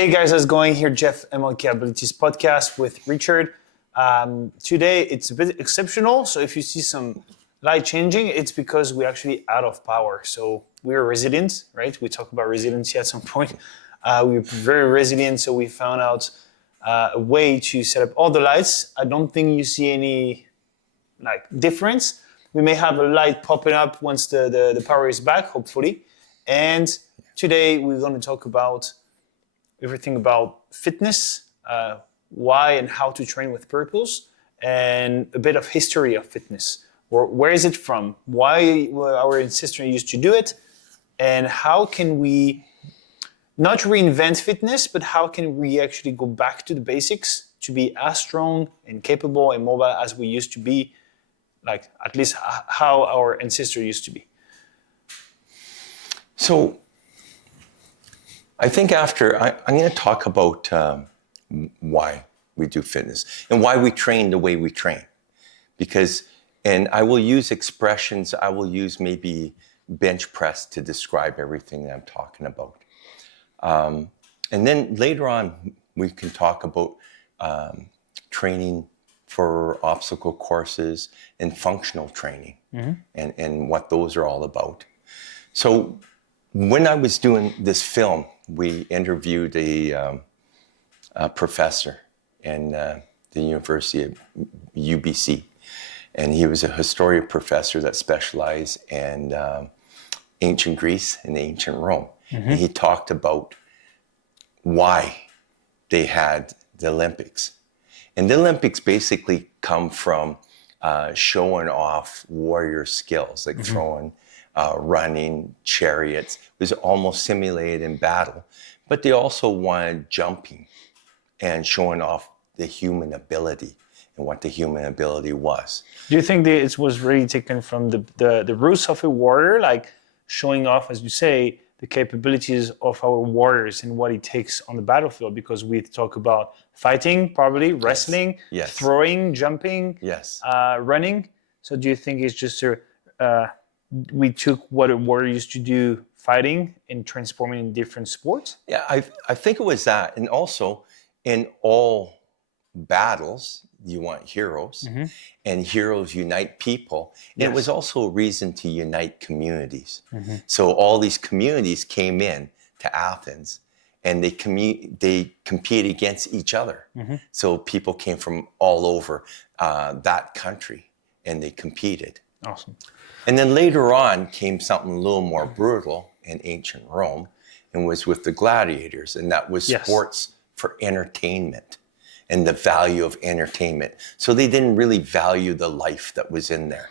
Hey guys, how's it going? Here, Jeff, MLK Abilities Podcast with Richard. Today, it's a bit exceptional. So if you see some light changing, it's because we're actually out of power. So we're resilient, right? We talk about resiliency at some point. We're very resilient, so we found out a way to set up all the lights. I don't think you see any difference. We may have a light popping up once the power is back, hopefully. And today, we're going to talk about everything about fitness, why and how to train with purpose, and a bit of history of fitness. Where is it from? Why our ancestors used to do it? And how can we not reinvent fitness, but how can we actually go back to the basics to be as strong and capable and mobile as we used to be, like at least how our ancestors used to be? So I think I'm going to talk about why we do fitness and why we train the way we train. And I will use expressions, I will use maybe bench press to describe everything that I'm talking about. And then later on, we can talk about training for obstacle courses and functional training and what those are all about. So when I was doing this film, we interviewed a professor in the University of UBC, and he was a historian professor that specialized in ancient Greece and ancient Rome. And he talked about why they had the Olympics. And the Olympics basically come from showing off warrior skills, like throwing, running, chariots. It was almost simulated in battle. But they also wanted jumping and showing off the human ability and what the human ability was. Do you think that it was really taken from the roots of a warrior, like showing off, as you say, the capabilities of our warriors and what it takes on the battlefield? Because we talk about fighting, probably, wrestling, yes. throwing, jumping, yes. Running. So do you think it's just we took what a warrior used to do fighting and transforming in different sports? Yeah, I think it was that. And also, in all battles, you want heroes, and heroes unite people. And it was also a reason to unite communities. So all these communities came in to Athens, and they compete against each other. So people came from all over that country, and they competed. Awesome. And then later on came something a little more brutal in ancient Rome, and was with the gladiators, and that was sports for entertainment and the value of entertainment. So they didn't really value the life that was in there.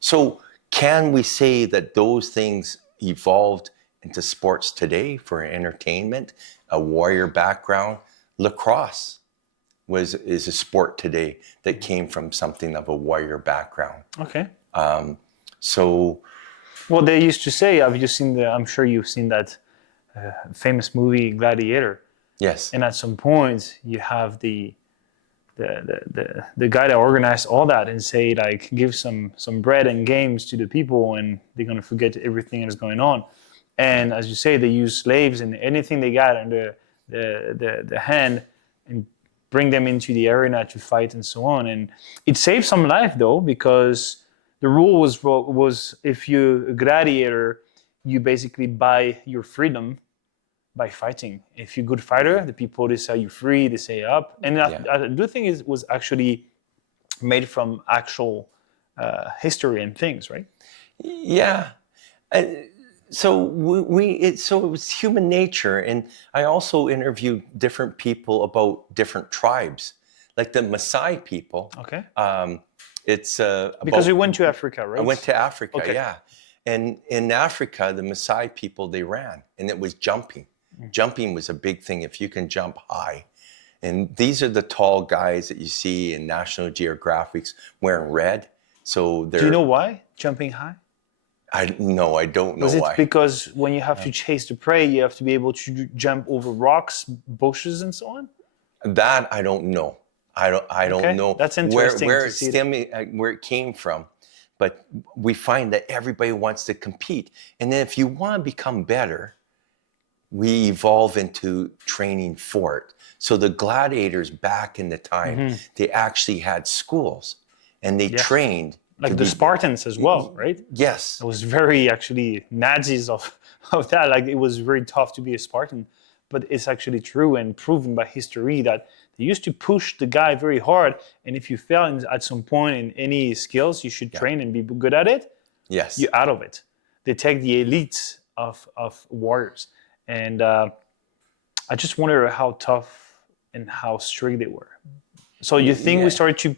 So can we say that those things evolved into sports today for entertainment, a warrior background? Lacrosse is a sport today that came from something of a warrior background. Okay. Well, they used to say, I'm sure you've seen that famous movie Gladiator. Yes. And at some point, you have the guy that organized all that and say, like, give some bread and games to the people, and they're gonna forget everything that's going on. And as you say, they use slaves and anything they got under the hand and bring them into the arena to fight and so on. And it saved some life though, because the rule was if you're a gladiator, you basically buy your freedom by fighting. If you're a good fighter, the people, they say you're free, they say up. And I do think it was actually made from actual history and things, right? Yeah. So it was human nature. And I also interviewed different people about different tribes, like the Maasai people. Okay. Because you went to Africa, right? I went to Africa, yeah. And in Africa, the Maasai people, they ran, and it was jumping. Jumping was a big thing, if you can jump high. And these are the tall guys that you see in National Geographics wearing red. So they're... Do you know why? Jumping high? I don't know why. Was it because when you have to chase the prey, you have to be able to jump over rocks, bushes, and so on? That I don't know. I don't know. That's interesting where it came from. But we find that everybody wants to compete. And then if you want to become better, we evolve into training for it. So the gladiators back in the time, they actually had schools and they trained. Like the Spartans as well, right? Yes. It was very actually Nazis of that. Like it was very tough to be a Spartan, but it's actually true and proven by history that they used to push the guy very hard. And if you fail at some point in any skills, you should train and be good at it. Yes. You're out of it. They take the elites of warriors. And I just wonder how tough and how strict they were. So you think we started to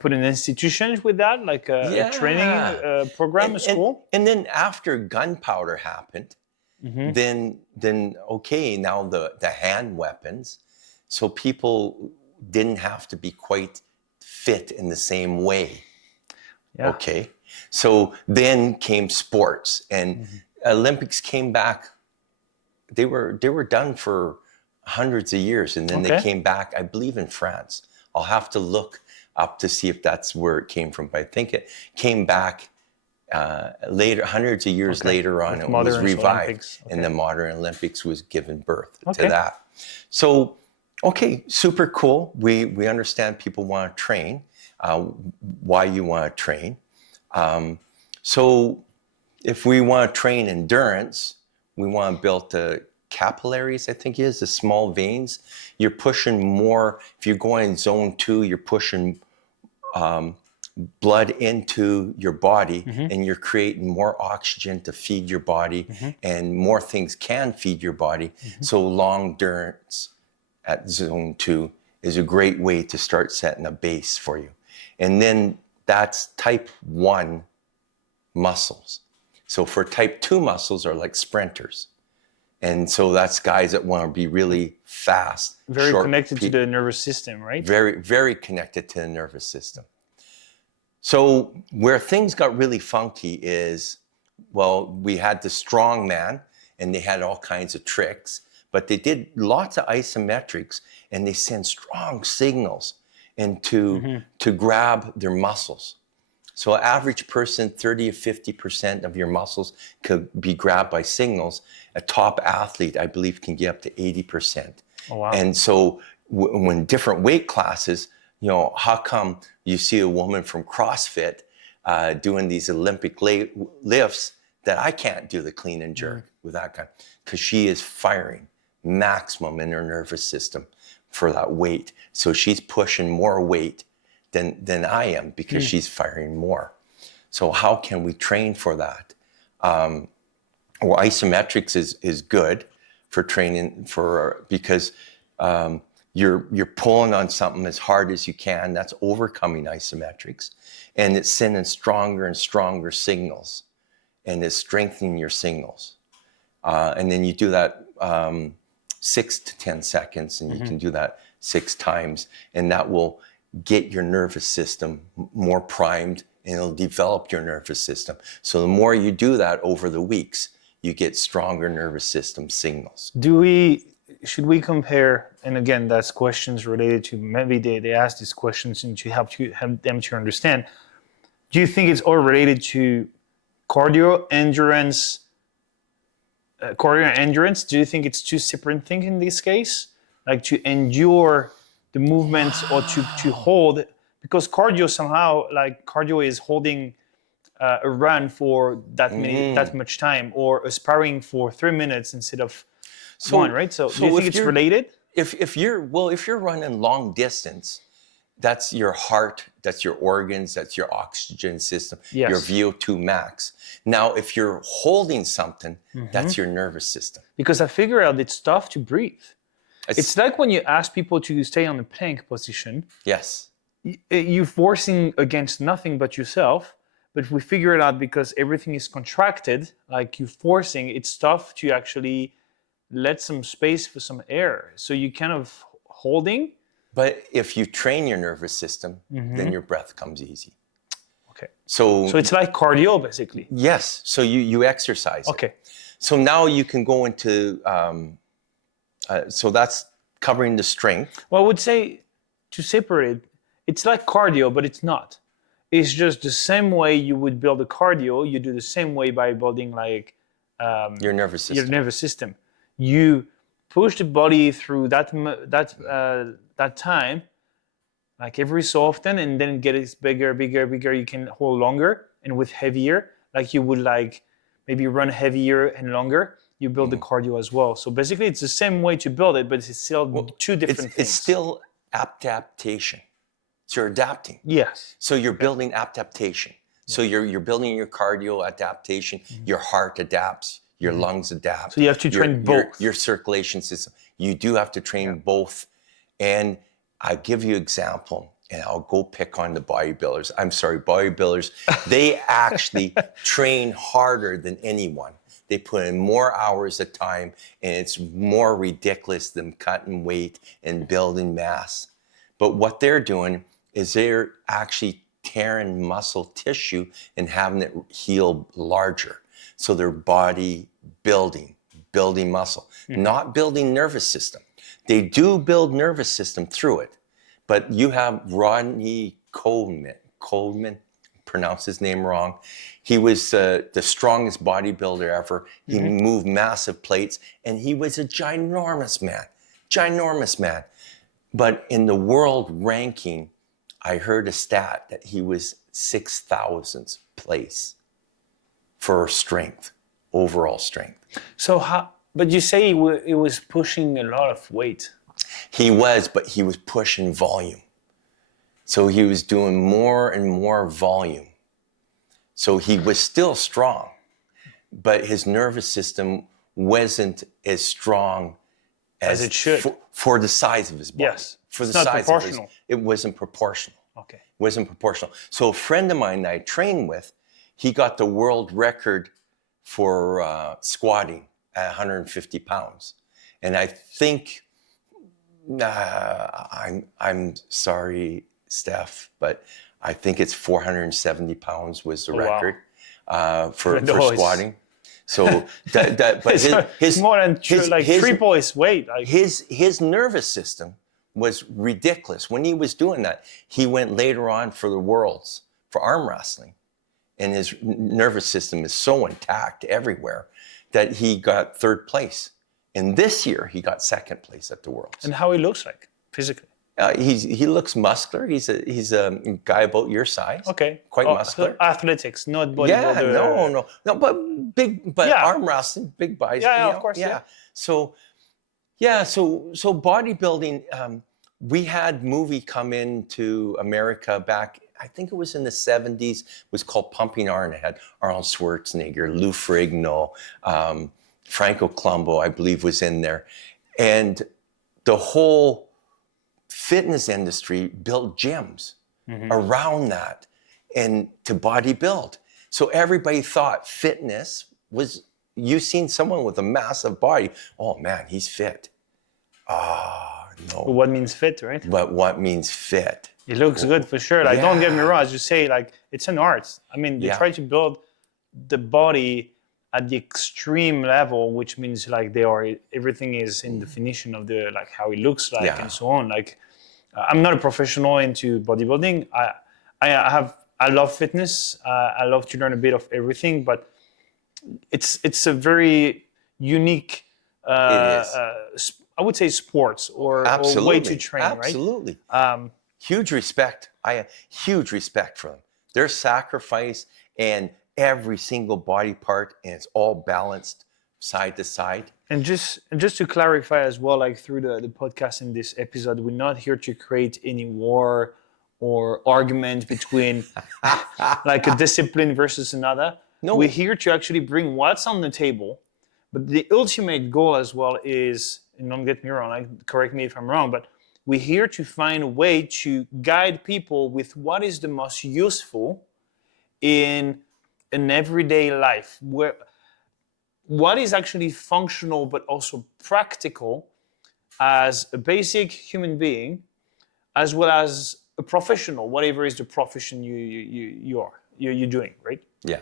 put in institutions with that, like a training program at school? And then after gunpowder happened, then okay, now the hand weapons. So people didn't have to be quite fit in the same way. Yeah. Okay. So then came sports, and Olympics came back. They were done for hundreds of years, and then they came back, I believe, in France. I'll have to look up to see if that's where it came from, but I think it came back later, hundreds of years later on. It was revived, and the modern Olympics was given birth to that. So, okay, super cool. We understand people want to train, why you want to train. So if we want to train endurance, we want to build the capillaries, I think the small veins. You're pushing more. If you're going in zone 2, you're pushing blood into your body, and you're creating more oxygen to feed your body, and more things can feed your body. So long endurance at zone 2 is a great way to start setting a base for you. And then that's type 1 muscles. So for type 2 muscles are like sprinters. And so that's guys that want to be really fast. Very connected to the nervous system, right? Very, very connected to the nervous system. So where things got really funky is, well, we had the strong man, and they had all kinds of tricks, but they did lots of isometrics, and they send strong signals into to grab their muscles. So an average person, 30 to 50% of your muscles could be grabbed by signals. A top athlete, I believe, can get up to 80%. Oh, wow. And so when different weight classes, how come you see a woman from CrossFit doing these Olympic lifts that I can't do the clean and jerk with that guy? Because she is firing maximum in her nervous system for that weight. So she's pushing more weight than I am because she's firing more. So how can we train for that? Well, isometrics is good for training because you're pulling on something as hard as you can. That's overcoming isometrics, and it's sending stronger and stronger signals, and it's strengthening your signals. And then you do that 6 to 10 seconds, and you can do that 6 times, and that will get your nervous system more primed, and it'll develop your nervous system. So the more you do that over the weeks, you get stronger nervous system signals. Should we compare, and again, that's questions related to, maybe they ask these questions and to help them to understand. Do you think it's all related to cardio endurance? Do you think it's two separate things in this case? Like to endure the movements or to hold, because cardio somehow, like cardio is holding a run for that much time, or aspiring for 3 minutes instead of 1, right? So do you think it's related? If you're running long distance, that's your heart, that's your organs, that's your oxygen system, your VO2 max. Now, if you're holding something, that's your nervous system. Because I figure out it's tough to breathe. It's like when you ask people to stay on the plank position. Yes. You're forcing against nothing but yourself. But we figure it out because everything is contracted, like you're forcing, it's tough to actually let some space for some air. So you kind of holding. But if you train your nervous system, then your breath comes easy. Okay. So it's like cardio, basically. Yes. So you exercise. Okay. So now you can go into... so that's covering the strength. Well, I would say to separate, it's like cardio, but it's not. It's just the same way you would build a cardio, you do the same way by building like Your nervous system. Your nervous system. You push the body through that time, like every so often, and then get it bigger, bigger, bigger. You can hold longer and with heavier, like you would like maybe run heavier and longer. You build the cardio as well. So basically, it's the same way to build it, but it's still two different things. It's still adaptation. So you're adapting. Yes. So you're building adaptation. So you're building your cardio adaptation. Your heart adapts. Your lungs adapt. So you have to train both. Your circulation system. You do have to train both. And I give you an example, and I'll go pick on the bodybuilders. I'm sorry, bodybuilders. They actually train harder than anyone. They put in more hours of time, and it's more ridiculous than cutting weight and building mass. But what they're doing is they're actually tearing muscle tissue and having it heal larger. So their body building muscle, not building nervous system. They do build nervous system through it. But you have Rodney Coleman, pronounce his name wrong. He was the strongest bodybuilder ever. He moved massive plates, and he was a ginormous man. But in the world ranking, I heard a stat that he was 6,000th place for strength, overall strength. So but you say he was pushing a lot of weight. He was, but he was pushing volume. So he was doing more and more volume. So he was still strong, but his nervous system wasn't as strong as it should for the size of his body. Yes, for the it's not size proportional. It wasn't proportional. Okay, it wasn't proportional. So a friend of mine that I trained with, he got the world record for squatting at 150 pounds, and I think I'm sorry, Steph, but I think it's 470 pounds was the record for squatting. So but his more than triple his weight. Like. His nervous system was ridiculous. When he was doing that, he went later on for the worlds for arm wrestling, and his nervous system is so intact everywhere that he got third place. And this year he got second place at the worlds. And how he looks like physically? He looks muscular. He's a guy about your size. Okay, quite muscular. Athletics, not bodybuilder. Yeah, no, but big, but arm wrestling, big bicep. Yeah, of course. Yeah. So bodybuilding. We had movie come into America back. I think it was in the 70s. It was called Pumping Iron. It had Arnold Schwarzenegger, Lou Ferrigno, Franco Colombo, I believe, was in there, and the whole fitness industry built gyms around that and to bodybuild. So everybody thought fitness was, you seen someone with a massive body, oh man, he's fit. No. But what means fit, right? But what means fit? It looks good for sure. Like, don't get me wrong, as you say, like, it's an art. I mean, you try to build the body at the extreme level, which means like everything is in definition of the, like how it looks like and so on. Like, I'm not a professional into bodybuilding. I love fitness. I love to learn a bit of everything, but it's a very unique, I would say, sports or way to train, right? Absolutely. Huge respect. I have huge respect for them. Their sacrifice and every single body part, and it's all balanced side to side. And just to clarify as well, like through the podcast in this episode, we're not here to create any war or argument between like a discipline versus another. No. We're here to actually bring what's on the table, but the ultimate goal as well is, and don't get me wrong, like, correct me if I'm wrong, but we're here to find a way to guide people with what is the most useful in an everyday life, where what is actually functional but also practical as a basic human being, as well as a professional, whatever is the profession you're doing, right? Yeah.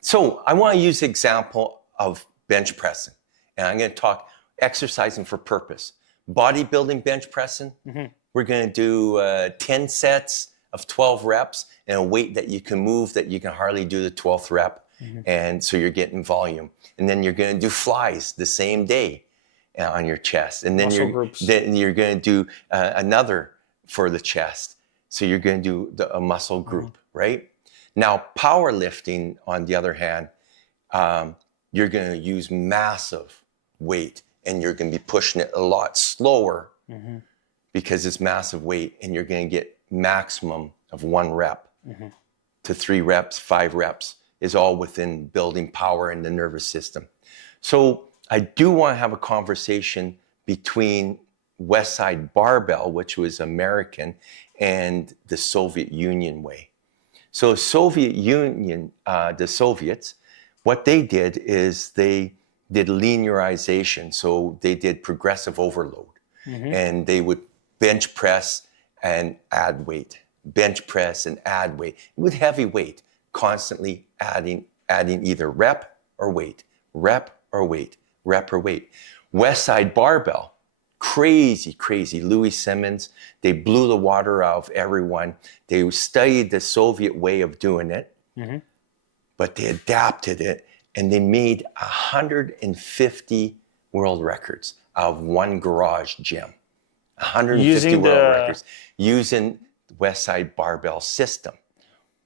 So I want to use the example of bench pressing, and I'm going to talk exercising for purpose. Bodybuilding bench pressing, we're going to do 10 sets of 12 reps and a weight that you can move that you can hardly do the 12th rep. And so you're getting volume. And then you're going to do flies the same day on your chest. And then you're going to do another for the chest. So you're going to do a muscle group, right? Now, powerlifting, on the other hand, you're going to use massive weight and you're going to be pushing it a lot slower because it's massive weight, and you're going to get maximum of 1 rep to 3 reps, 5 reps is all within building power in the nervous system. So I do want to have a conversation between West Side Barbell, which was American, and the Soviet Union way. So Soviet Union, the Soviets, what they did is they did linearization. So they did progressive overload, and they would bench press and add weight, bench press and add weight with heavy weight, constantly adding either rep or weight, rep or weight, rep or weight. West Side Barbell, crazy, Louis Simmons, they blew the water out of everyone. They studied the Soviet way of doing it, but they adapted it, and they made 150 world records out of one garage gym. 150 world records using the West Side Barbell system.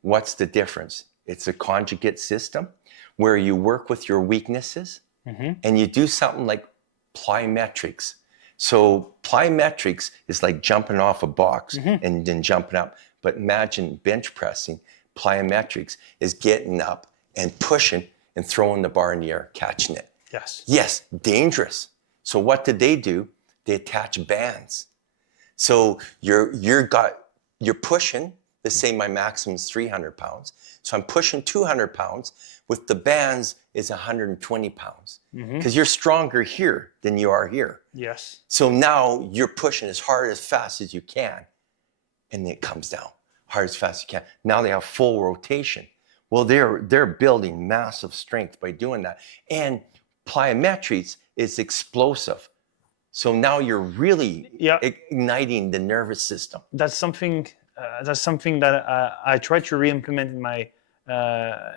What's the difference? It's a conjugate system where you work with your weaknesses and you do something like plyometrics. So plyometrics is like jumping off a box and then jumping up. But imagine bench pressing. Plyometrics is getting up and pushing and throwing the bar in the air, catching it. Yes, dangerous. So what did they do? They attach bands. So you're pushing. Let's say my maximum is 300 pounds. So I'm pushing 200 pounds. With the bands, it's 120 pounds. Because you're stronger here than you are here. So now you're pushing as hard, as fast as you can. And then it comes down. Hard, as fast as you can. Now they have full rotation. Well, they're building massive strength by doing that. And plyometrics is explosive. So now you're really igniting the nervous system. That's something that I try to re-implement in my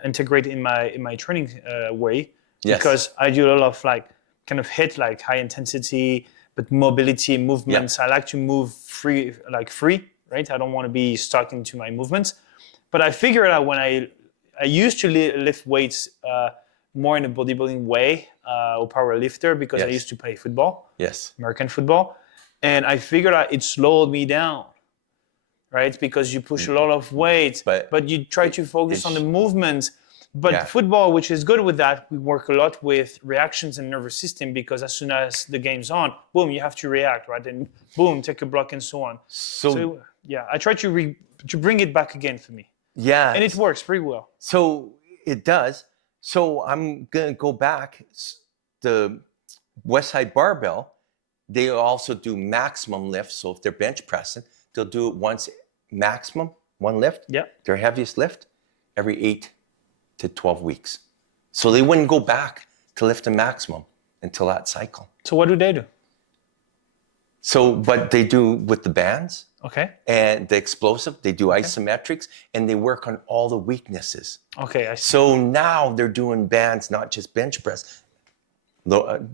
integrate in my training way, because I do a lot of kind of hit high intensity but mobility movements. I like to move free, right? I don't want to be stuck into my movements. But I figured out when I used to lift weights more in a bodybuilding way, or power lifter, because I used to play football, American football, and I figured out it slowed me down. Right, because you push a lot of weight, but you try to focus on the movement. But football, which is good with that, we work a lot with reactions and nervous system, because as soon as the game's on, boom, you have to react, right? And boom, take a block and so on. So I try to bring it back again for me. And it works pretty well. So it does. So I'm gonna go back. The West Side Barbell, they also do maximum lifts. So if they're bench pressing, they'll do it once maximum, 1 lift. Their heaviest lift every 8 to 12 weeks. So they wouldn't go back to lift a maximum until that cycle. So what do they do? So, but they do with the bands. And the explosive, they do isometrics, and they work on all the weaknesses. I see. So now they're doing bands, not just bench press,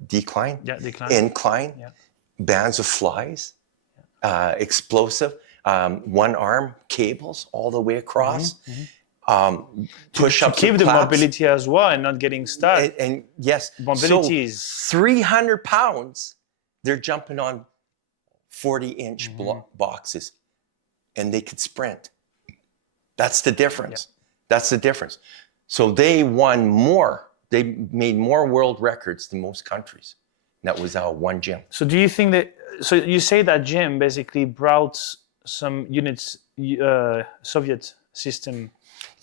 decline, incline, bands of flies, explosive, one arm cables all the way across, push-ups, to keep the mobility as well and not getting stuck. And yes, mobility is 300 pounds. They're jumping on 40-inch boxes, and they could sprint. That's the difference. That's the difference. So they won more. They made more world records than most countries. That was our one gym. So do you think that? So you say that gym basically brought some units, Soviet system.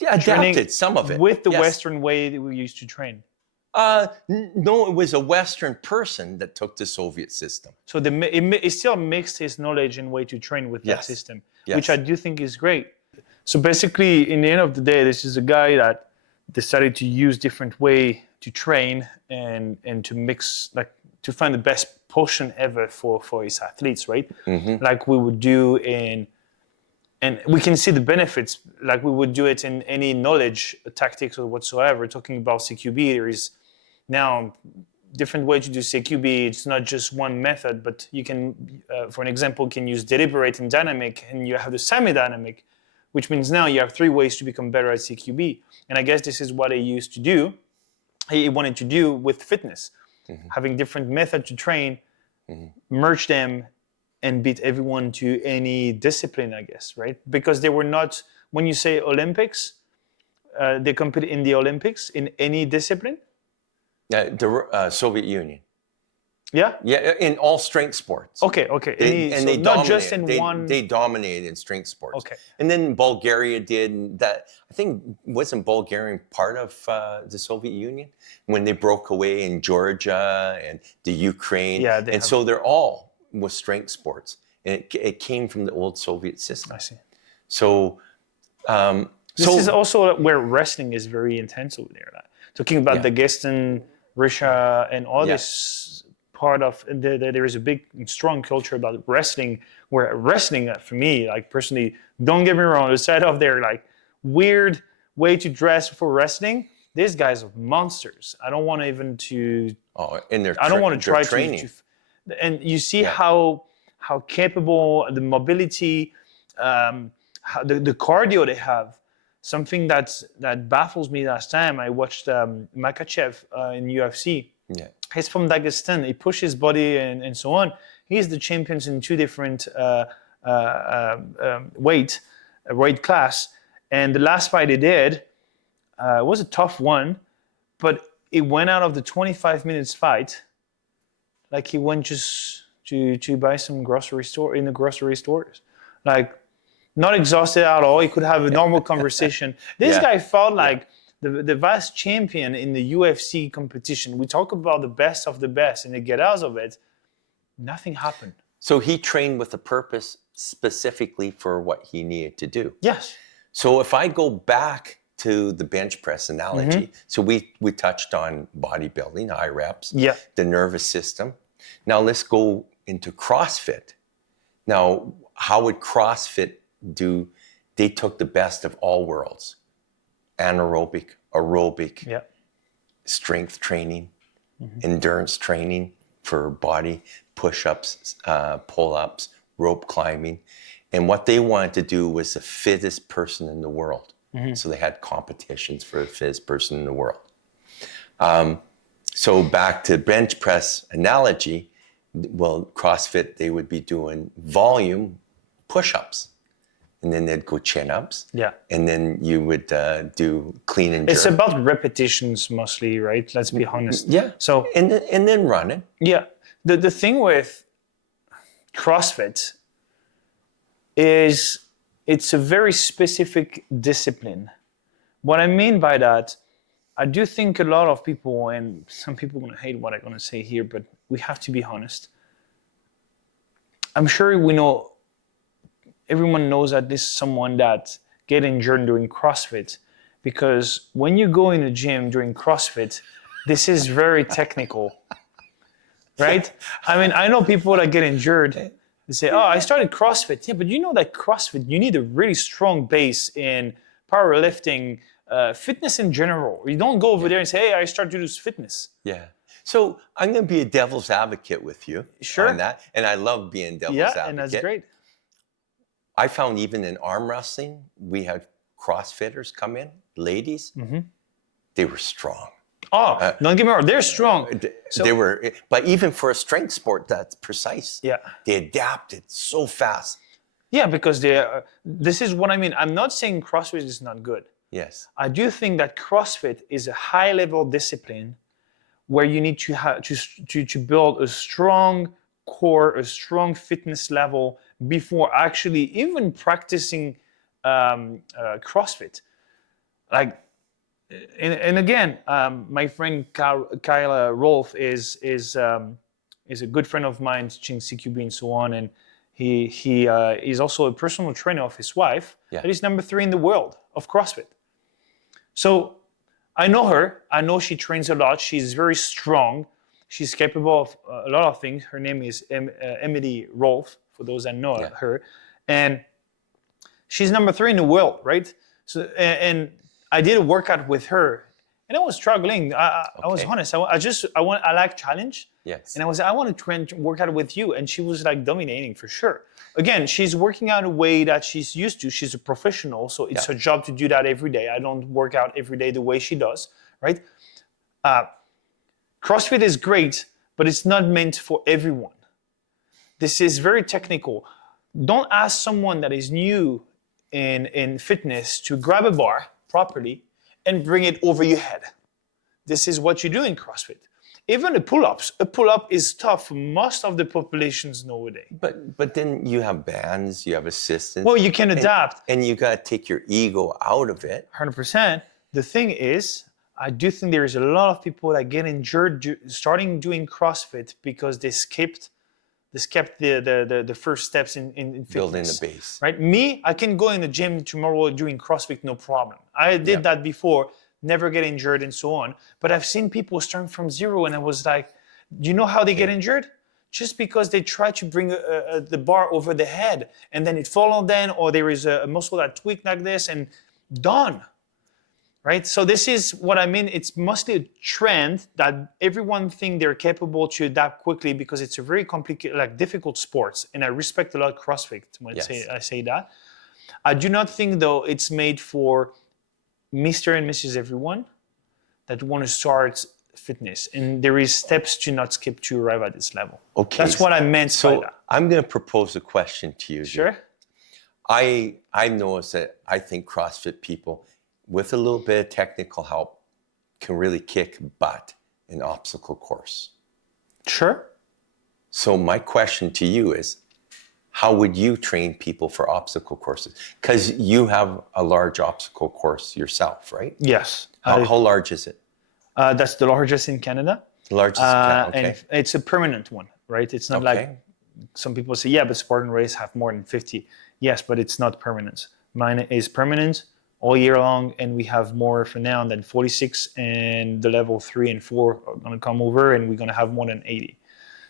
Adapted some of it with the Western way that we used to train. No, it was a Western person that took the Soviet system. So it still mixed his knowledge and way to train with that system, which I do think is great. So basically, in the end of the day, this is a guy that decided to use different way to train and to mix, to find the best potion ever for his athletes, right? Like we would do in and we can see the benefits like we would do it in any knowledge tactics or whatsoever. Talking about CQB, there is now different way to do CQB. It's not just one method, but you can, for an example, can use deliberate and dynamic, and you have the semi-dynamic, which means now you have 3 ways to become better at CQB. And I guess this is what he wanted to do with fitness, having different methods to train, merge them, and beat everyone to any discipline, I guess, right? Because they were not, when you say Olympics, they compete in the Olympics in any discipline? The Soviet Union. Yeah? Yeah, in all strength sports. Okay. They not just in one. They dominated in strength sports. Okay. And then Bulgaria did and that. I think wasn't Bulgaria part of the Soviet Union when they broke away in Georgia and the Ukraine. Yeah, so they're all was strength sports, and it came from the old Soviet system. I see. So this is also where wrestling is very intense over there. Talking about Dagestan, Russia, and all this part of there is a big and strong culture about wrestling. Where wrestling, for me, like personally, don't get me wrong, aside of their like weird way to dress for wrestling, these guys are monsters. I don't want to even to. Oh, and they're I don't want to try training. And you see how capable the mobility, how the cardio they have. Something that baffles me last time, I watched Makachev in UFC. Yeah. He's from Dagestan. He pushes his body and so on. He's the champions in 2 different weight class. And the last fight he did was a tough one, but it went out of the 25 minutes fight like he went just to buy some grocery store in the grocery stores. Like, not exhausted at all. He could have a normal conversation. This guy felt like the vast champion in the UFC competition. We talk about the best of the best, and they get out of it. Nothing happened. So he trained with a purpose specifically for what he needed to do. Yes. So if I go back to the bench press analogy, so we touched on bodybuilding, high reps, the nervous system. Now let's go into CrossFit. Now, how would CrossFit do? They took the best of all worlds: anaerobic, aerobic, strength training, endurance training for body, push-ups, pull-ups, rope climbing. And what they wanted to do was the fittest person in the world. So they had competitions for the fittest person in the world. So back to bench press analogy, well, CrossFit, they would be doing volume push-ups. And then they'd go chin-ups. Yeah. And then you would do clean and jerk. It's about repetitions mostly, right? Let's be honest. Yeah. So and then running. Yeah. The thing with CrossFit is it's a very specific discipline. What I mean by that, I do think a lot of people, and some people are going to hate what I'm going to say here, but we have to be honest. I'm sure everyone knows that this is someone that get injured doing CrossFit, because when you go in the gym during CrossFit, this is very technical, right? I mean, I know people that get injured. They say, "Oh, I started CrossFit." Yeah, but you know that CrossFit, you need a really strong base in powerlifting, fitness in general. You don't go over there and say, "Hey, I started to do fitness." Yeah. So I'm going to be a devil's advocate with you on that, and I love being devil's advocate. Yeah, and that's great. I found even in arm wrestling, we had CrossFitters come in, ladies. They were strong. Oh, don't get me wrong, they're strong. They were, but even for a strength sport that's precise, yeah, they adapted so fast. Yeah, because this is what I mean. I'm not saying CrossFit is not good. Yes. I do think that CrossFit is a high-level discipline where you need to have to build a strong core, a strong fitness level before actually even practicing CrossFit. Like, and again, my friend Kyle Rolf is a good friend of mine teaching CQB and so on, and he is also a personal trainer of his wife. Yeah. That is number 3 in the world of CrossFit. So I know her. I know she trains a lot. She's very strong. She's capable of a lot of things. Her name is Emily Rolf, for those that know her. And She's number 3 in the world, right? So, and I did a workout with her, and I was struggling. I was honest. I like challenge. Yes. And I want to work out with you. And she was like dominating for sure. Again, she's working out a way that she's used to. She's a professional, so it's her job to do that every day. I don't work out every day the way she does, right? CrossFit is great, but it's not meant for everyone. This is very technical. Don't ask someone that is new in fitness to grab a bar properly and bring it over your head. This is what you do in CrossFit. Even the pull-ups. A pull-up is tough for most of the populations nowadays. But then you have bands, you have assistants. Well, you can adapt. And you got to take your ego out of it. 100%. The thing is, I do think there is a lot of people that get injured starting doing CrossFit because they skipped the first steps in fitness. Building the base. Right? Me, I can go in the gym tomorrow doing CrossFit, no problem. I did that before, never get injured and so on. But I've seen people start from zero and I was like, do you know how they get injured? Just because they try to bring the bar over the head and then it fall on them, or there is a muscle that tweak like this and done. Right? So this is what I mean. It's mostly a trend that everyone think they're capable to adapt quickly because it's a very complicated, like difficult sports. And I respect a lot CrossFit when I say that. I do not think though it's made for Mr. and Mrs. Everyone that want to start fitness. And there is steps to not skip to arrive at this level. Okay. That's what I meant by that. I'm going to propose a question to you. Sure. I noticed that I think CrossFit people, with a little bit of technical help, can really kick butt in obstacle course. Sure. So my question to you is, how would you train people for obstacle courses? Because you have a large obstacle course yourself, right? Yes. How large is it? That's the largest in Canada. Largest in Canada, okay. And it's a permanent one, right? It's not like some people say, yeah, but Spartan Race have more than 50. Yes, but it's not permanent. Mine is permanent all year long, and we have more for now than 46, and the level 3 and 4 are going to come over, and we're going to have more than 80.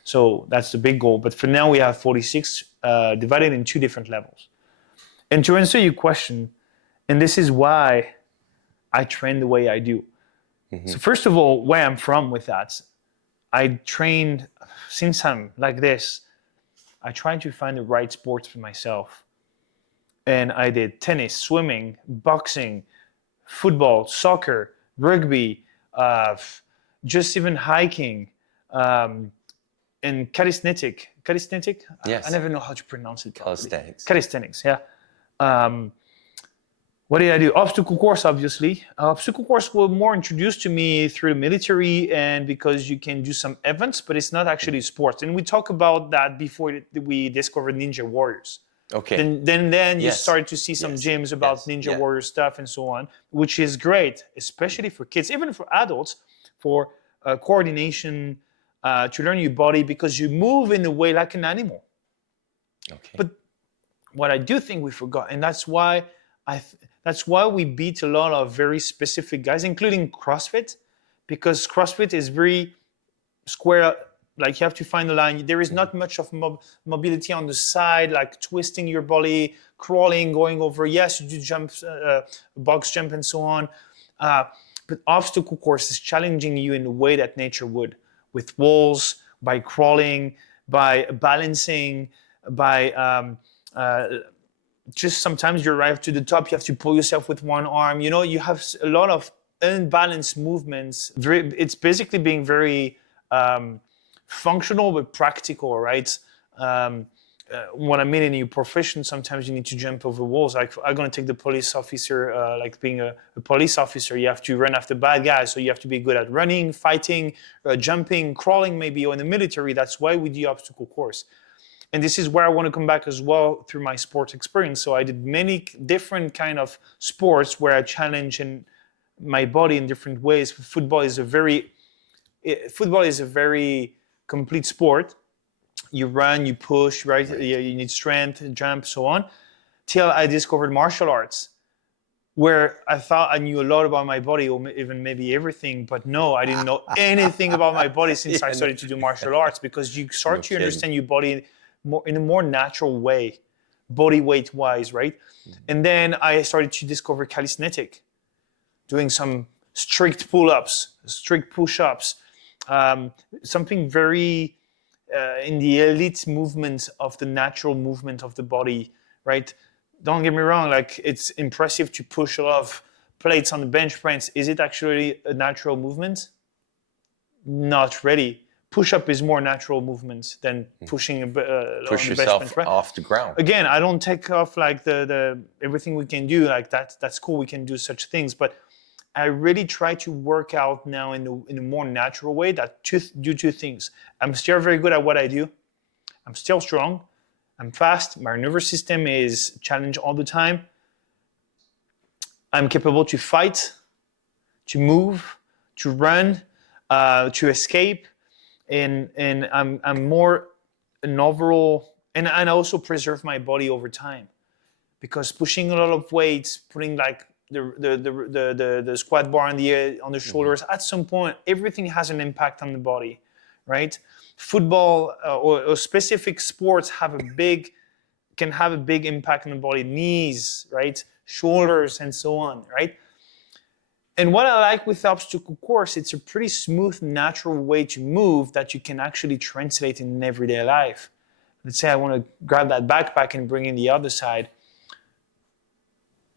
So that's the big goal. But for now, we have 46 divided in 2 different levels. And to answer your question, and this is why I train the way I do. Mm-hmm. So first of all, where I'm from with that, I trained, since I'm like this, I try to find the right sports for myself. And I did tennis, swimming, boxing, football, soccer, rugby, just even hiking, and calisthenic. Calisthenic? Yes. I never know how to pronounce it. Calisthenics. Calisthenics, yeah. What did I do? Obstacle course, obviously. Obstacle course were more introduced to me through the military and because you can do some events, but it's not actually sports. And we talked about that before we discovered Ninja Warriors. Okay. Then you started to see some gyms about Ninja Warrior stuff and so on, which is great, especially for kids, even for adults, for coordination, to learn your body because you move in a way like an animal. Okay. But what I do think we forgot, and that's why we beat a lot of very specific guys, including CrossFit, because CrossFit is very square. Like you have to find the line. There is not much of mobility on the side, like twisting your body, crawling, going over. Yes, you do jumps, box jump, and so on. But obstacle course is challenging you in a way that nature would, with walls, by crawling, by balancing, by just sometimes you arrive to the top, you have to pull yourself with one arm. You know, you have a lot of unbalanced movements. It's basically being very functional but practical, right? What I mean in your profession, sometimes you need to jump over walls. Like I'm going to take the police officer, like being a police officer, you have to run after bad guys. So you have to be good at running, fighting, jumping, crawling maybe, or in the military. That's why we do obstacle course. And this is where I want to come back as well through my sports experience. So I did many different kind of sports where I challenge my body in different ways. Football is a very complete sport. You run, you push, right? You need strength, jump, so on. Till I discovered martial arts, where I thought I knew a lot about my body, or even maybe everything, but no, I didn't know anything about my body since I started to do martial arts, because you start to understand your body in a more natural way, body weight wise, right? And then I started to discover calisthenics, doing some strict pull-ups, strict push-ups, something very in the elite movement of the natural movement of the body, right? Don't get me wrong, like it's impressive to push a lot of plates on the bench press. Is it actually a natural movement? Not really. Push-up is more natural movement than pushing Push on the bench yourself press. off the ground. Again, I don't take off like the everything we can do, like that's cool, we can do such things, but I really try to work out now in a more natural way that do two things. I'm still very good at what I do. I'm still strong. I'm fast. My nervous system is challenged all the time. I'm capable to fight, to move, to run, to escape, and I'm more an overall, and I also preserve my body over time, because pushing a lot of weights, putting like the squat bar on the shoulders, at some point everything has an impact on the body, right? Football or specific sports can have a big impact on the body, knees, right, shoulders, and so on, right? And what I like with the obstacle course, it's a pretty smooth, natural way to move that you can actually translate in everyday life. Let's say I want to grab that backpack and bring in the other side.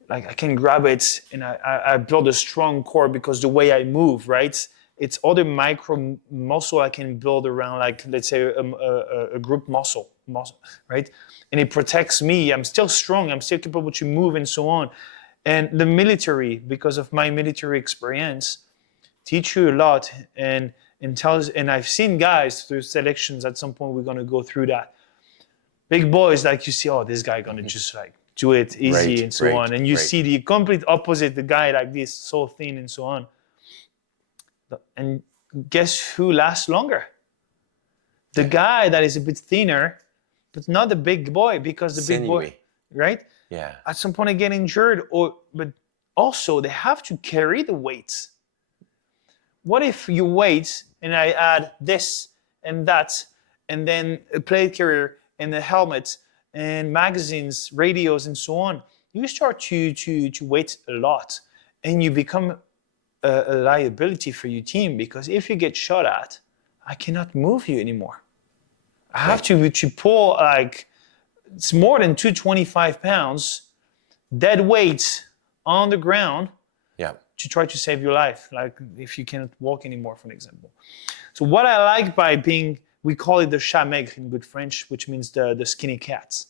Like I can grab it and I build a strong core because the way I move, right? It's other micro muscle I can build around, like let's say a group muscle, right? And it protects me. I'm still strong. I'm still capable to move and so on. And the military, because of my military experience, teach you a lot and I've seen guys through selections. At some point we're gonna go through that. Big boys, like you see, oh, this guy gonna just like do it easy and so on. And you see the complete opposite, the guy like this, so thin and so on. And guess who lasts longer? The guy that is a bit thinner, but not the big boy, because the big boy, right? Yeah. At some point I get injured, but also they have to carry the weights. What if you wait and I add this and that, and then a plate carrier and a helmet and magazines, radios, and so on? You start to weight a lot, and you become a liability for your team, because if you get shot at, I cannot move you anymore. I have to pull like, it's more than 225 pounds, dead weight on the ground, to try to save your life, like if you cannot walk anymore, for example. So what I like by being, we call it the chat maigre in good French, which means the skinny cats.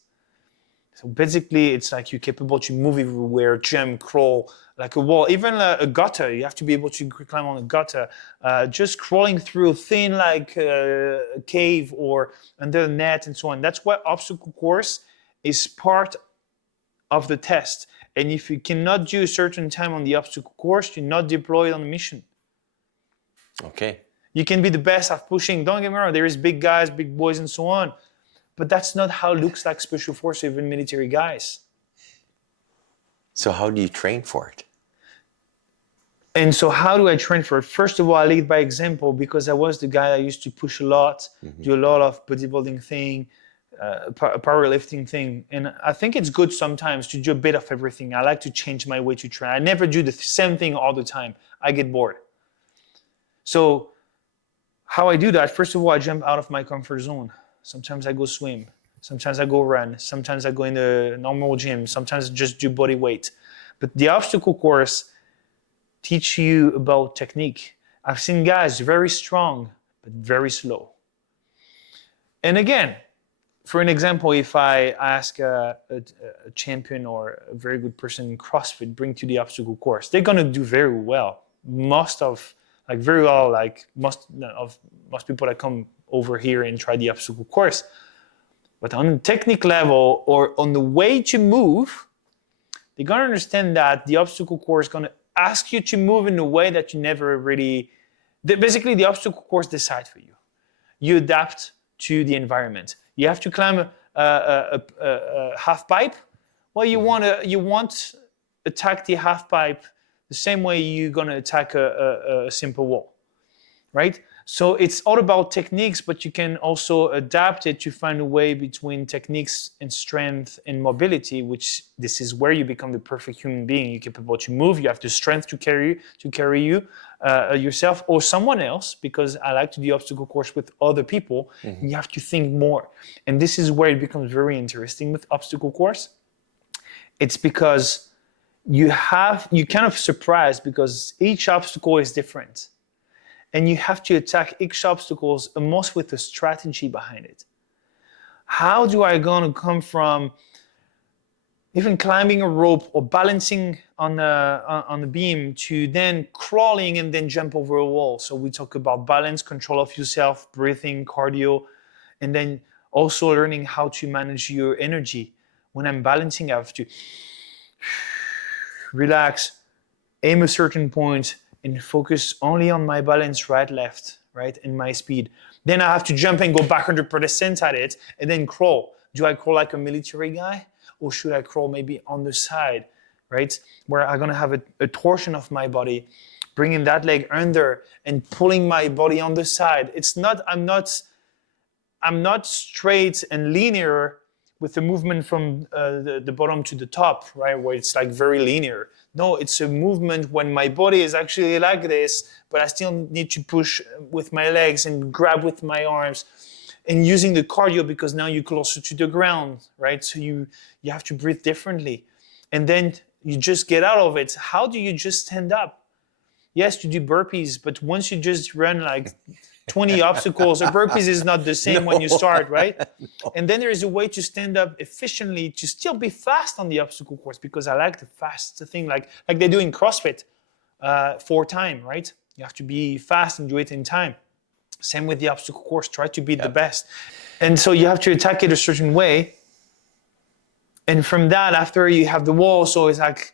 So basically, it's like you're capable to move everywhere, jump, crawl, like a wall, even a gutter. You have to be able to climb on a gutter. Just crawling through a thin, like a cave or under a net and so on. That's why obstacle course is part of the test. And if you cannot do a certain time on the obstacle course, you're not deployed on a mission. Okay. You can be the best at pushing. Don't get me wrong. There is big guys, big boys, and so on. But that's not how it looks like special forces, even military guys. So how do you train for it? And so how do I train for it? First of all, I lead by example, because I was the guy that used to push a lot, do a lot of bodybuilding thing, powerlifting thing. And I think it's good sometimes to do a bit of everything. I like to change my way to train. I never do the same thing all the time. I get bored. So how I do that, first of all, I jump out of my comfort zone. Sometimes I go swim. Sometimes I go run. Sometimes I go in the normal gym. Sometimes I just do body weight. But the obstacle course teach you about technique. I've seen guys very strong, but very slow. And again, for an example, if I ask a champion or a very good person in CrossFit, bring to the obstacle course, they're gonna do very well. Most people that come over here and try the obstacle course. But on the technique level or on the way to move, they're gonna understand that the obstacle course is gonna ask you to move in a way that you never really, basically the obstacle course decides for you. You adapt to the environment. You have to climb a half pipe. Well, you want to attack the half pipe the same way you're gonna attack a simple wall, right? So it's all about techniques, but you can also adapt it to find a way between techniques and strength and mobility, which this is where you become the perfect human being. You're capable to move. You have the strength to carry you yourself or someone else, because I like to do obstacle course with other people. Mm-hmm. You have to think more. And this is where it becomes very interesting with obstacle course. It's because you're kind of surprised because each obstacle is different. And you have to attack each obstacles almost with a strategy behind it. How do I gonna come from even climbing a rope or balancing on the beam to then crawling and then jump over a wall? So we talk about balance, control of yourself, breathing, cardio, and then also learning how to manage your energy. When I'm balancing, I have to relax, aim a certain point, and focus only on my balance, right, left, right, and my speed. Then I have to jump and go back 100% at it, and then crawl. Do I crawl like a military guy, or should I crawl maybe on the side, right, where I'm gonna have a torsion of my body, bringing that leg under and pulling my body on the side. I'm not straight and linear with the movement from the bottom to the top, right, where it's like very linear. No, it's a movement when my body is actually like this, but I still need to push with my legs and grab with my arms and using the cardio because now you're closer to the ground, right? So you have to breathe differently. And then you just get out of it. How do you just stand up? Yes, you do burpees, but once you just run like 20 obstacles, a burpees is not the same when you start, right? No. And then there is a way to stand up efficiently to still be fast on the obstacle course, because I like the fast thing, like they do in CrossFit for time, right? You have to be fast and do it in time. Same with the obstacle course, try to be the best. And so you have to attack it a certain way. And from that, after you have the wall, so it's like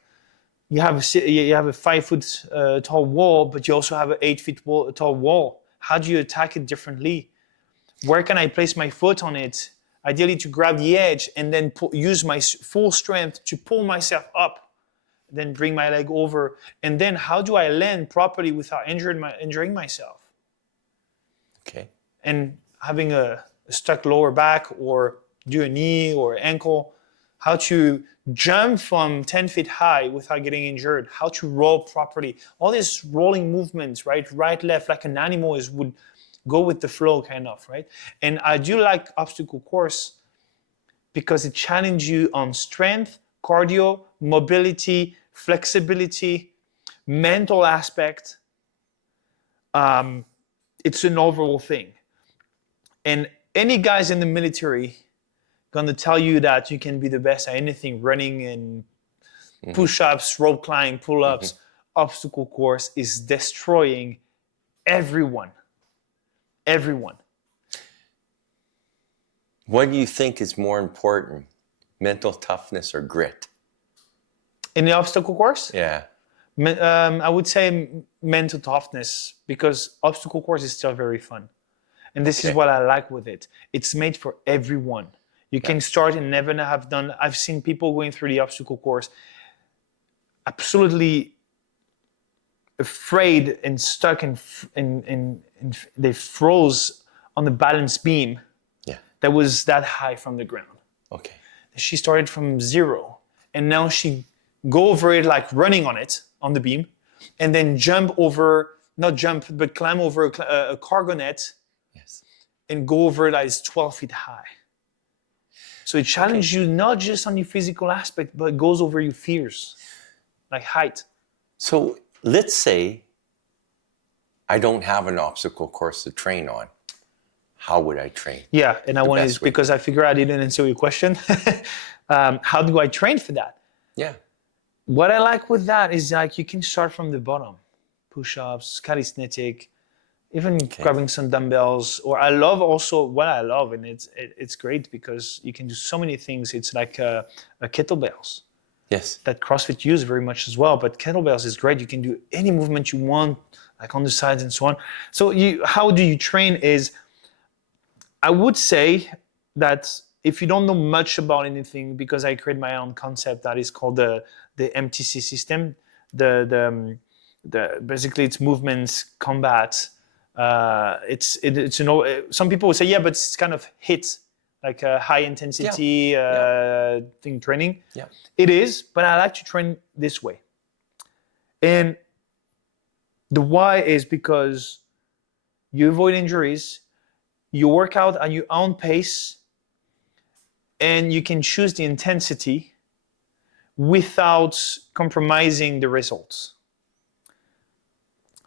you have a 5 foot tall wall, but you also have an 8 feet tall wall. How do you attack it differently? Where can I place my foot on it? Ideally to grab the edge and then use my full strength to pull myself up, then bring my leg over. And then how do I land properly without injuring myself? Okay. And having a stuck lower back or do a knee or ankle, how to jump from 10 feet high without getting injured, how to roll properly. All these rolling movements, right, left, like an animal would go with the flow kind of, right? And I do like obstacle course because it challenges you on strength, cardio, mobility, flexibility, mental aspect. It's an overall thing. And any guys in the military gonna tell you that you can be the best at anything, running and push-ups, rope climbing, pull-ups. Obstacle course is destroying everyone. Everyone. What do you think is more important, mental toughness or grit? In the obstacle course? Yeah. I would say mental toughness, because obstacle course is still very fun. And this is what I like with it. It's made for everyone. You can start and never have done. I've seen people going through the obstacle course absolutely afraid and stuck and they froze on the balance beam that was that high from the ground. Okay. She started from zero and now she go over it like running on it, on the beam, and then climb over a cargo net and go over it like it's 12 feet high. So it challenges you not just on your physical aspect, but it goes over your fears, like height. So let's say I don't have an obstacle course to train on. How would I train? Yeah, and I wanted to, because I figured I didn't answer your question. How do I train for that? Yeah. What I like with that is like you can start from the bottom. Push-ups, calisthenics, even grabbing some dumbbells. Or I love also what I love, and it's great because you can do so many things. It's like a kettlebells. Yes. That CrossFit use very much as well, but kettlebells is great. You can do any movement you want, like on the sides and so on. So how do you train is, I would say that if you don't know much about anything, because I create my own concept that is called the MTC system, the basically it's movements, combat, It's some people would say, yeah, but it's kind of hit like a high intensity thing training. Yeah. It is, but I like to train this way. And the why is because you avoid injuries, you work out at your own pace, and you can choose the intensity without compromising the results.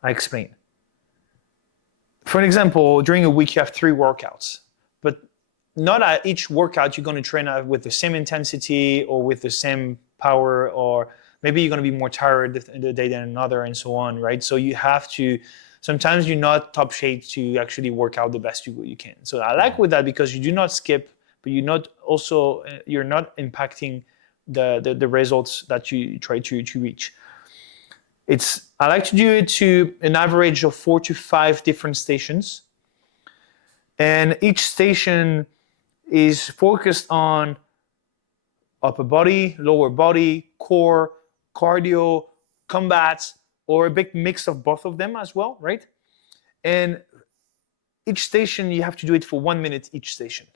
I explain. For an example, during a week you have 3 workouts, but not at each workout you're going to train with the same intensity or with the same power, or maybe you're going to be more tired the day than another, and so on, right? So you have to, sometimes you're not top shape to actually work out the best you can. So I like with that because you do not skip, but you're not impacting the results that you try to reach. I like to do it to an average of 4 to 5 different stations. And each station is focused on upper body, lower body, core, cardio, combat, or a big mix of both of them as well, right? And each station, you have to do it for 1 minute each station.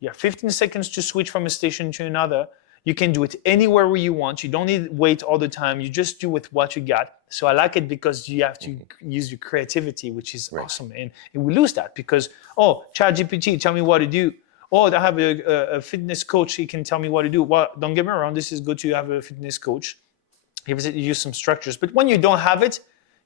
You have 15 seconds to switch from a station to another. You can do it anywhere where you want. You don't need weight all the time. You just do with what you got. So I like it because you have to use your creativity, which is awesome. And we lose that because, ChatGPT, tell me what to do. I have a fitness coach. He can tell me what to do. Well, don't get me wrong. This is good to have a fitness coach. You use some structures. But when you don't have it,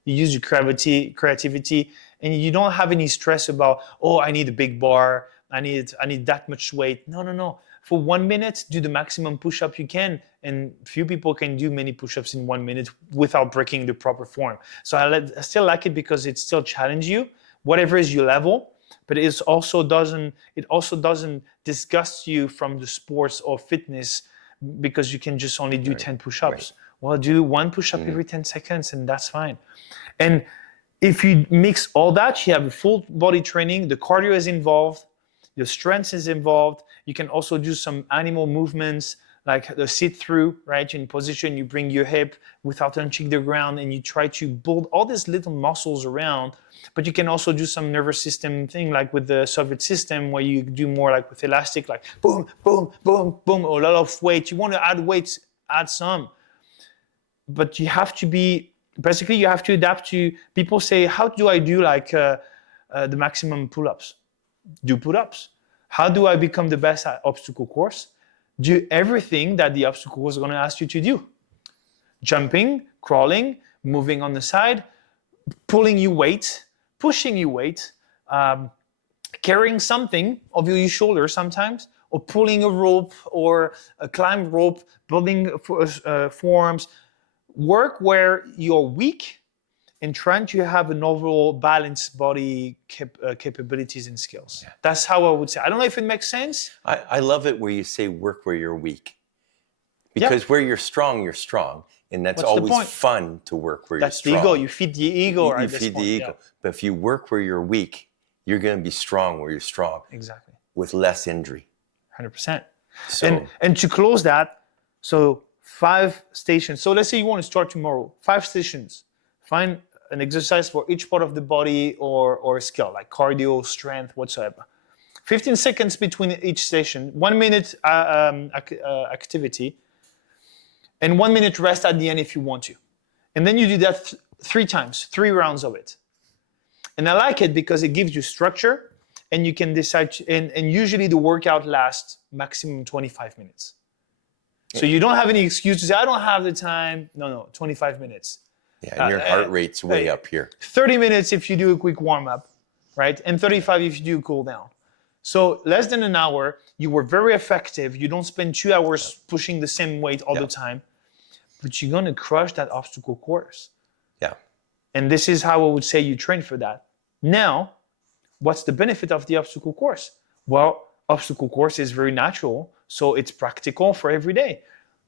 you use your creativity, and you don't have any stress about, I need a big bar. I need that much weight. No. For 1 minute, do the maximum push-up you can, and few people can do many push-ups in 1 minute without breaking the proper form. So I still like it because it still challenges you, whatever is your level, but it also doesn't disgust you from the sports or fitness because you can just only do 10 push-ups. Right. Well, do 1 push-up every 10 seconds, and that's fine. And if you mix all that, you have a full body training, the cardio is involved, the strength is involved. You can also do some animal movements like the sit-through, right? In position, you bring your hip without touching the ground, and you try to build all these little muscles around. But you can also do some nervous system thing like with the Soviet system where you do more like with elastic, like boom, boom, boom, boom, or a lot of weight. You want to add weights, add some. But you have to you have to adapt to, people say, how do I do like the maximum pull-ups? Do pull-ups. How do I become the best at obstacle course? Do everything that the obstacle course is going to ask you to do. Jumping, crawling, moving on the side, pulling your weight, pushing your weight, carrying something over your shoulder sometimes, or pulling a rope or a climb rope, building forms. Work where you're weak and trying to have an overall balanced body capabilities and skills. Yeah. That's how I would say. I don't know if it makes sense. I love it where you say work where you're weak. Because where you're strong, and that's always fun to work where you're strong. That's the ego. You feed the ego. You feed the ego. Yeah. But if you work where you're weak, you're going to be strong where you're strong. Exactly. With less injury. 100%. So, and to close that, so 5 stations. So let's say you want to start tomorrow. 5 stations. Find an exercise for each part of the body or a skill, like cardio, strength, whatsoever. 15 seconds between each station, 1 minute activity, and 1 minute rest at the end if you want to. And then you do that 3 times, 3 rounds of it. And I like it because it gives you structure, and you can decide, and usually the workout lasts maximum 25 minutes. So you don't have any excuse to say, I don't have the time. No, 25 minutes. Yeah, and your heart rate's way up here. 30 minutes if you do a quick warm-up, right? And 35 if you do a cool down. So less than an hour, you were very effective. You don't spend 2 hours pushing the same weight all the time, but you're going to crush that obstacle course. Yeah. And this is how I would say you train for that. Now, what's the benefit of the obstacle course? Well, obstacle course is very natural, so it's practical for every day.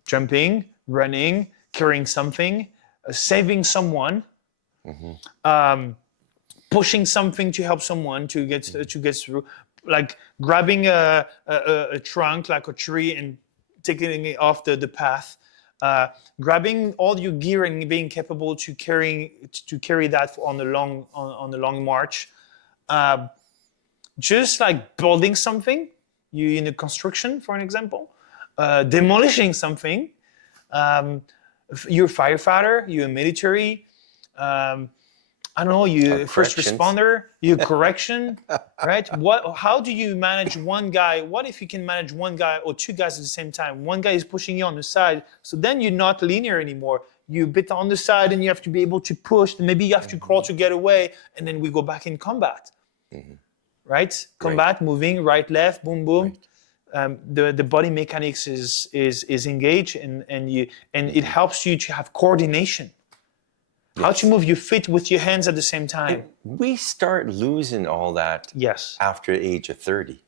Jumping, running, carrying something, saving someone, pushing something to help someone to get through, like grabbing a trunk like a tree and taking it off the path, grabbing all your gear and being capable to carry that on the long march, just like building something, you in a construction, for an example, demolishing something, you're a firefighter, you're a military, I don't know, you first responder, you correction, right? How do you manage one guy? What if you can manage one guy or two guys at the same time? One guy is pushing you on the side, so then you're not linear anymore. You're a bit on the side and you have to be able to push, and maybe you have to crawl to get away, and then we go back in combat. Right? Combat, moving, right, left, boom, boom. The body mechanics is engaged, and it helps you to have coordination. How to move your feet with your hands at the same time. We start losing all that after the age of 30.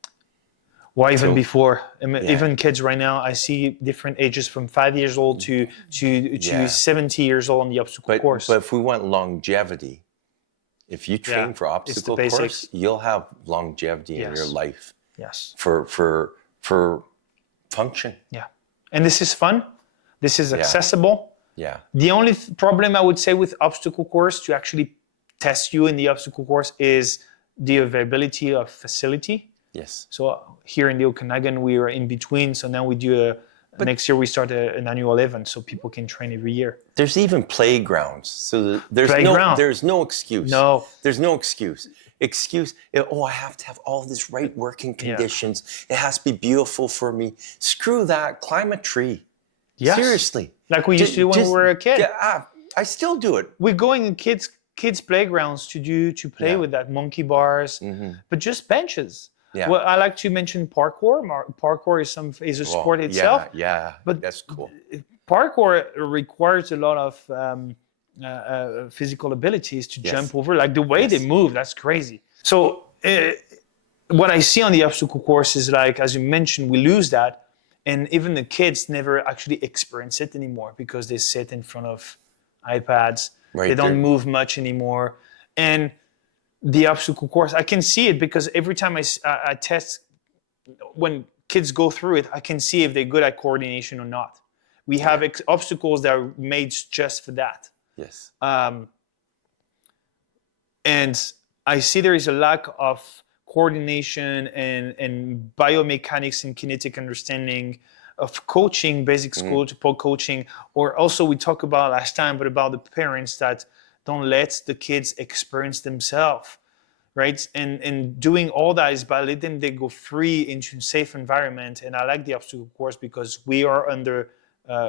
Why even before? Even kids right now, I see different ages from 5 years old to 70 years old on the obstacle course. But if we want longevity, if you train for obstacle course, you'll have longevity in your life. Yes. For function. Yeah. And this is fun. This is accessible. Yeah. The only problem I would say with obstacle course to actually test you in the obstacle course is the availability of facility. Yes. So here in the Okanagan, we are in between. So now we do next year we start an annual event so people can train every year. There's even playgrounds. So there's no excuse. No. There's no excuse. I have to have all this right working conditions. It has to be beautiful for me. Screw that. Climb a tree. Yes. Seriously. Like we used to do when we were a kid. Yeah, I still do it. We're going in kids playgrounds to play with that, monkey bars, but just benches. Yeah. Well, I like to mention parkour. Parkour is a sport itself. Yeah, but that's cool. Parkour requires a lot of physical abilities to jump over. Like the way they move, that's crazy. So what I see on the obstacle course is like, as you mentioned, we lose that. And even the kids never actually experience it anymore because they sit in front of iPads. They don't move much anymore. And the obstacle course, I can see it because every time I test, when kids go through it, I can see if they're good at coordination or not. We have obstacles that are made just for that. Yes. And I see there is a lack of coordination and biomechanics and kinetic understanding of coaching, basic school to pro coaching, or also we talked about last time, but about the parents that don't let the kids experience themselves, right? And doing all that is by letting them go free into a safe environment. And I like the obstacle course because we are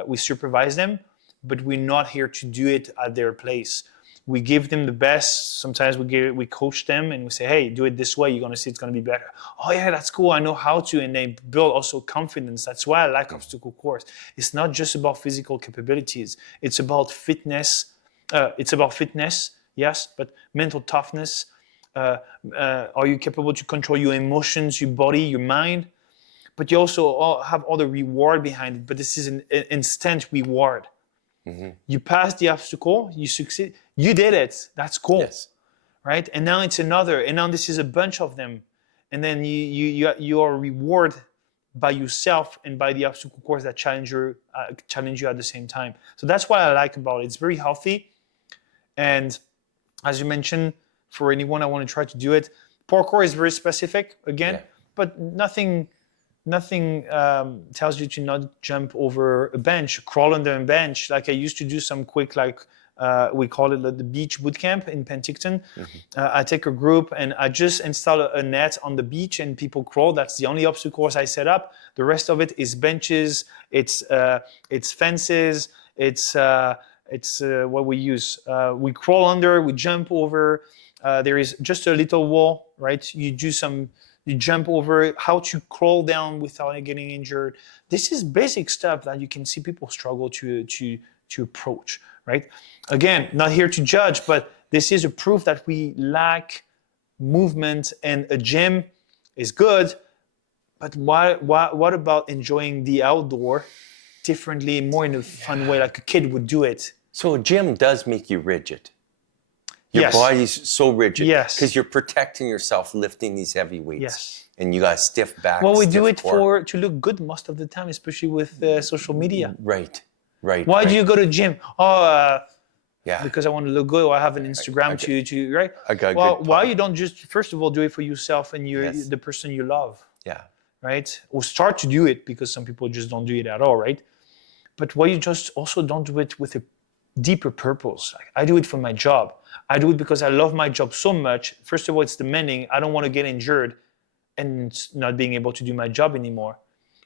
we supervise them, but we're not here to do it at their place. We give them the best. Sometimes we coach them and we say, hey, do it this way. You're going to see it's going to be better. Oh, yeah, that's cool. I know how to. And they build also confidence. That's why I like obstacle course. It's not just about physical capabilities. It's about fitness. Yes, but mental toughness. Are you capable to control your emotions, your body, your mind? But you also have all the reward behind it. But this is an instant reward. You pass the obstacle, you succeed, you did it. That's cool, right? And now it's another, and now this is a bunch of them, and then you are rewarded by yourself and by the obstacle course that challenge you at the same time. So that's what I like about it. It's very healthy, and as you mentioned, for anyone I want to try to do it, parkour is very specific again, but nothing tells you to not jump over a bench, crawl under a bench. Like I used to do some quick, we call it the beach boot camp in Penticton. I take a group and I just install a net on the beach and people crawl. That's the only obstacle course I set up. The rest of it is benches, it's fences, it's what we use. We crawl under, we jump over. There is just a little wall, right? You jump over, how to crawl down without getting injured. This is basic stuff that you can see people struggle to approach, right? Again, not here to judge, but this is a proof that we lack movement, and a gym is good, but what about enjoying the outdoor differently, more in a fun way, like a kid would do it? So a gym does make you rigid. Your body's so rigid because you're protecting yourself lifting these heavy weights. And you got stiff back. Well, we do it to look good most of the time, especially with social media. Right. Why do you go to gym? Yeah. because I want to look good, or I have an Instagram to right. I got a Well, good why point. you don't just first of all do it for yourself and Yes. the person you love, Yeah. right? Or start to do it, because some people just don't do it at all, right? But why you just also don't do it with a deeper purpose? Like, I do it for my job. I do it because I love my job so much. First of all, it's demanding. I don't want to get injured and not being able to do my job anymore.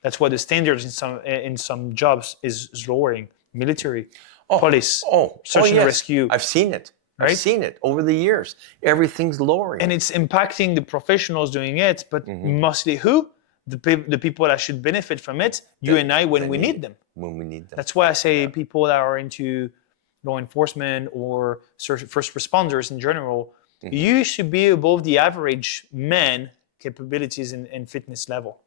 That's why the standards in some jobs is lowering. Military, police, search and yes. rescue. I've seen it. Right? I've seen it over the years. Everything's lowering. And it's impacting the professionals doing it, but mostly who? The people that should benefit from it, you and I, when we need them. When we need them. That's why I say people that are into law enforcement or first responders in general, you should be above the average man capabilities and fitness level,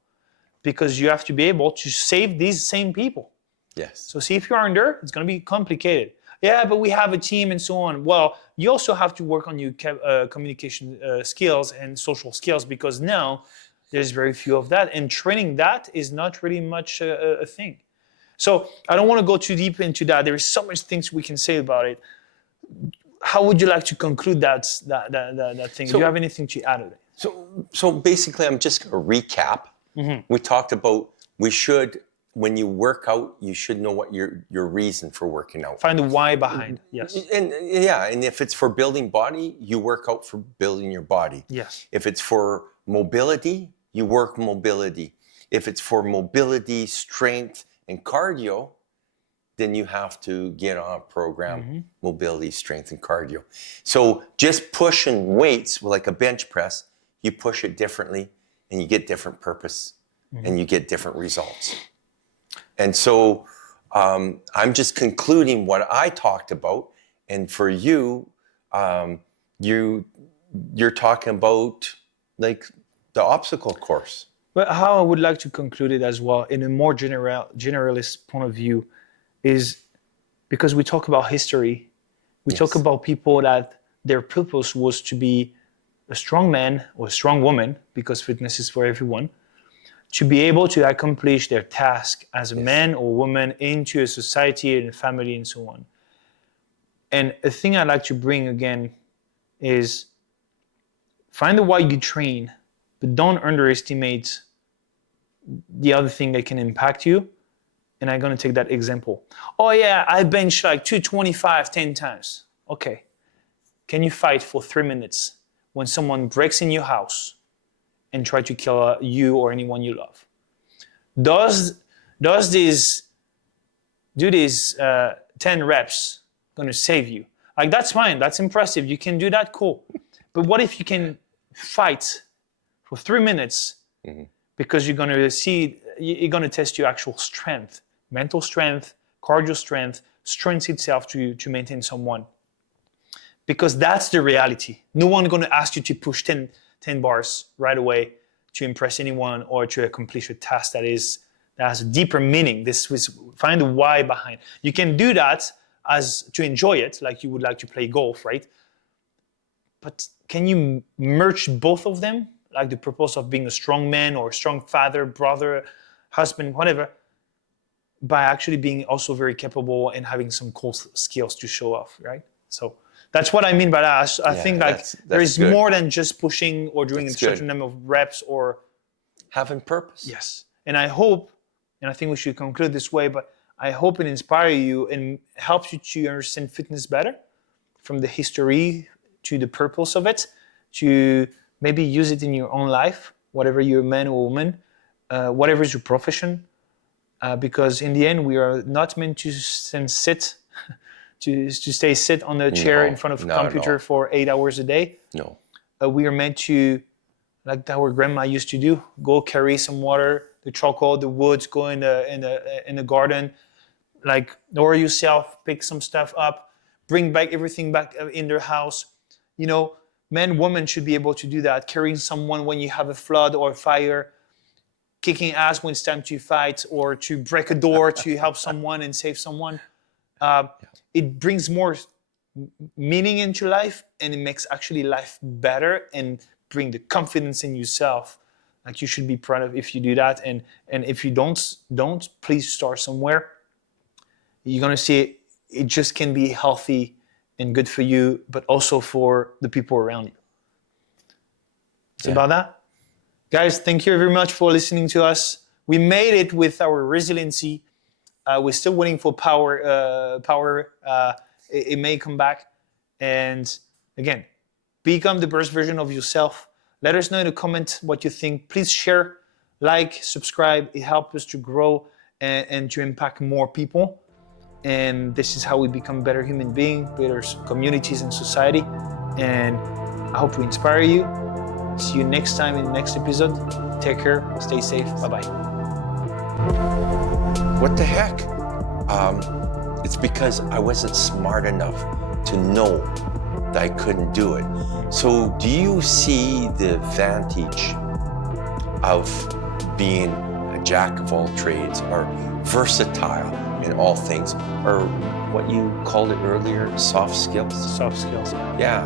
because you have to be able to save these same people. Yes. So see, if you're under, it's going to be complicated. Yeah, but we have a team and so on. Well, you also have to work on your communication skills and social skills, because now there's very few of that. And training that is not really much a thing. So I don't want to go too deep into that. There is so much things we can say about it. How would you like to conclude that thing? Do you have anything to add to it? So basically, I'm just going to recap. We talked about when you work out, you should know what your reason for working out. Find the why behind. Yes. And if it's for building body, you work out for building your body. Yes. If it's for mobility, you work mobility. If it's for mobility, strength, and cardio, then you have to get on a program, mobility, strength, and cardio. So just pushing weights like a bench press, you push it differently and you get different purpose and you get different results. And so I'm just concluding what I talked about. And for you, you're talking about like the obstacle course. But how I would like to conclude it as well, in a more generalist point of view, is because we talk about history, we talk about people that their purpose was to be a strong man or a strong woman, because fitness is for everyone, to be able to accomplish their task as a man or woman into a society and a family and so on. And a thing I'd like to bring again is find the why you train, but don't underestimate the other thing that can impact you. And I'm going to take that example. Oh yeah, I bench like 225 10 times. Okay. Can you fight for 3 minutes when someone breaks in your house and try to kill you or anyone you love? Does these 10 reps going to save you? Like, that's fine. That's impressive. You can do that. Cool. But what if you can fight for 3 minutes because you're going to test your actual strength, mental strength, cardio strength, strength itself to maintain someone. Because that's the reality. No one's going to ask you to push 10 bars right away to impress anyone or to accomplish a task that has a deeper meaning. This was find the why behind. You can do that as to enjoy it, like you would like to play golf, right? But can you merge both of them, like the purpose of being a strong man or a strong father, brother, husband, whatever, by actually being also very capable and having some cool skills to show off, right? So that's what I mean by that. I think like there is more than just pushing or doing a certain number of reps or having purpose. Yes. And I hope, and I think we should conclude this way, but I hope it inspires you and helps you to understand fitness better, from the history to the purpose of it, to maybe use it in your own life, whatever you're a man or woman, whatever is your profession, because in the end, we are not meant to sit to sit on a chair in front of a computer for 8 hours a day. No. We are meant to, like our grandma used to do, go carry some water, the charcoal, the woods, go in the garden, like lower yourself, pick some stuff up, bring back everything back in their house. You know, men, women should be able to do that, carrying someone when you have a flood or a fire, kicking ass when it's time to fight or to break a door to help someone and save someone. It brings more meaning into life, and it makes actually life better and bring the confidence in yourself. Like, you should be proud of if you do that. And if you don't, please start somewhere. You're going to see it just can be healthy and good for you, but also for the people around you. It's about that. Guys, thank you very much for listening to us. We made it with our resiliency. We're still waiting for power. It may come back. And again, become the best version of yourself. Let us know in the comments what you think. Please share, like, subscribe. It helps us to grow and to impact more people. And this is how we become better human beings, better communities and society. And I hope we inspire you. See you next time in the next episode. Take care. Stay safe. Bye-bye. What the heck? It's because I wasn't smart enough to know that I couldn't do it. So do you see the advantage of being a jack of all trades, or versatile in all things, or what you called it earlier, soft skills? Soft skills. Yeah.